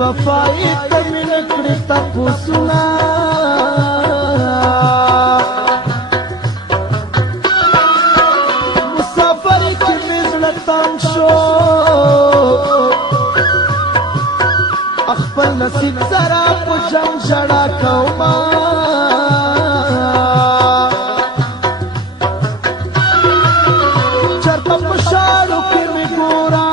وفای کمی نکړی تپوسونه مسافر کې مې زړه تنګ شو خپل نصیب سره په جنګ ژړا کومه چرته په شاړو کې مې ګوره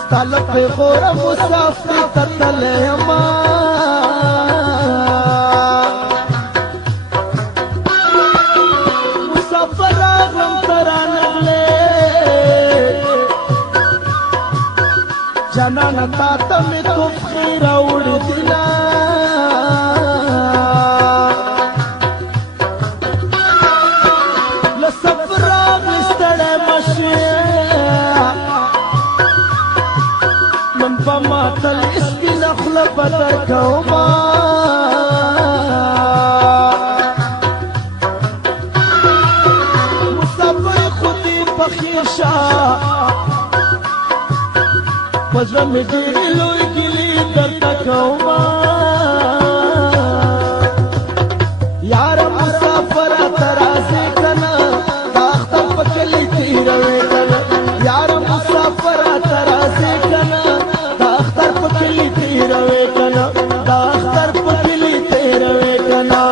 ستا له پیغوره مسافر ته تللی یمه مسافر راغلم ته رانغلې جانانه تا ته مې توفخې راوړې دینه له سفر راغلې ستړی مه شې نن به ما تل سپینه خوله به درکومه مسافر خو دې پخیر شه په زړه مې ډېرې لوی ګیلې درته کومه یاره مسافره ته راځې که نه دا اختر په کلي تېروې که نه یاره مسافره ته راځې که نه دا اختر په کلي تېروې که نه دا اختر په کلي تېروې که نه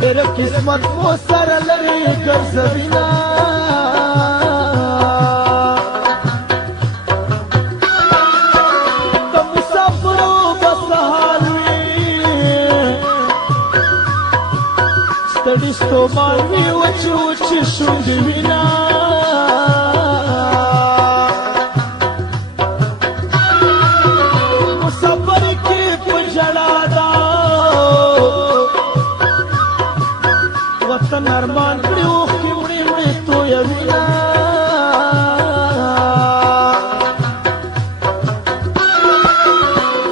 تیره قسمت مو سره لرې ګرځوینه د مسافرو به څه حال وي ستړي ستومان وي وچې وچې شونډې وینه مسافر کې په ژړا ده وطن ارمان کړي اوښکې وړې وړې تویوینه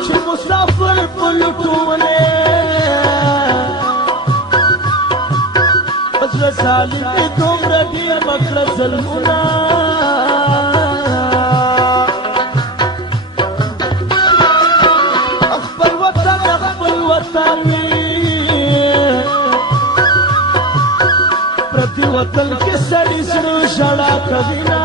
چې مسافر په لټونې په زړه ظالم یې دومره ډېر مه کړه ظلمونه خپل وطن خپل وطن وي پردي وطن کې سړي زړه ژړا کوینه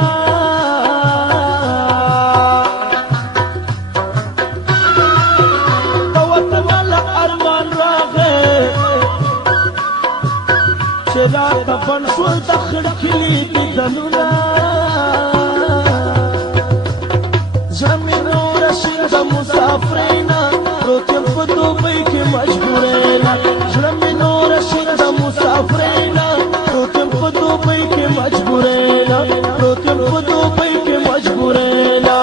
د وطن له ارمان راغی چې راته بند شول د خړکلي دیدنونه زړه مې نوره شین د مسافرینه پروت یم په دوبۍ کې مجبورینه زړه مې نوره شین د مسافرینه پروت یم په دوبۍ کې مجبورینه پروت یم په دوبۍ کې مجبورینه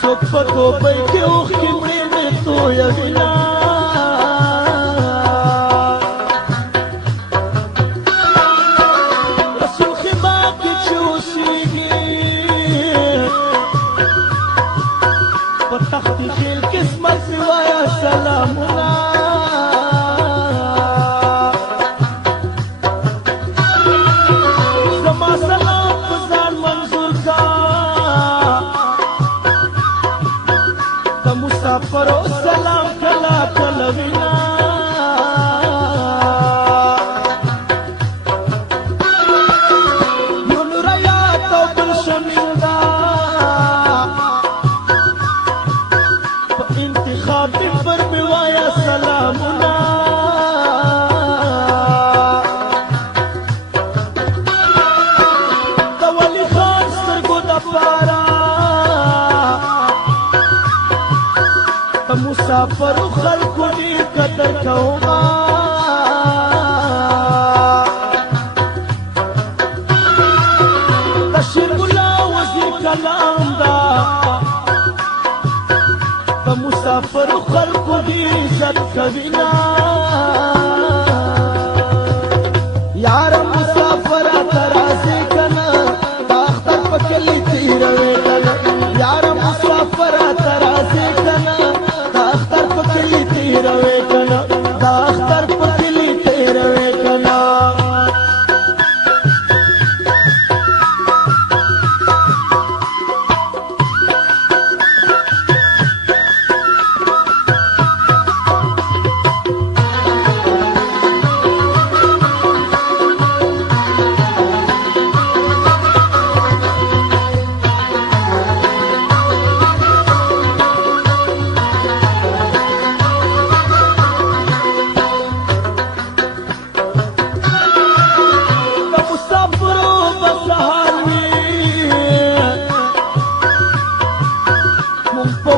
څوک په دوبۍ کې اوښکې وړې وړې تویوینه رسول خیمه کې چې اوسېږي په تخت خیل قسمت سي وایه سلامونه زما سلام په ځان منظور کا کوینا یار مسافر ترازی کنا دا اختر پکلی تیروی کنا یار مسافر ترازی کنا دا اختر پکلی تیروی کنا دا اختر پکلی تیروی کنا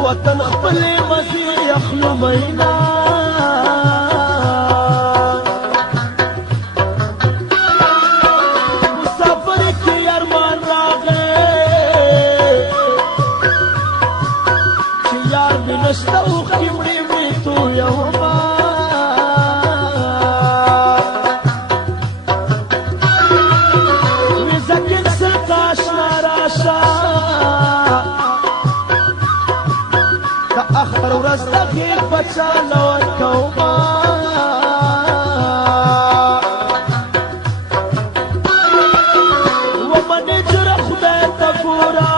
وطن خپل مزي يخلو مينا مسافر کی ارمان راغه چې یار مې نشته او خمرې مې تو یوما وې زکه سلکاش ناراشا اخر ورځ د غیر بچا لور کوما ومنې جره خدای ته ګورا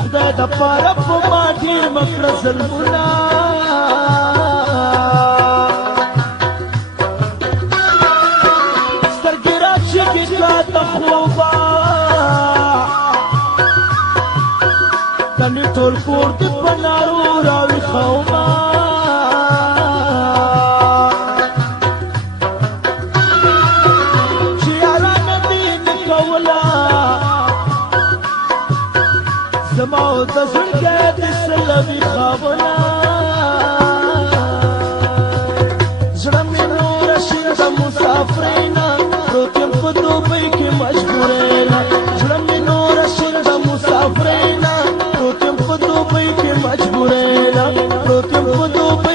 خدای د پاره په ما ډېر مکړه ظلمونه سترګې راچېږي راته خوبه تنی ټول کور د پنارو راوي خوما چې یاران دې نکولا زما او د زړګي د سلوي خوابنا زړه مې نور شي د مسافرینا پروت یم په دوبۍ کې مجبورینا زړه مې نور شي د مسافرینا پروت یم په دوبۍ کې مجبورینا پروت یم په دوبۍ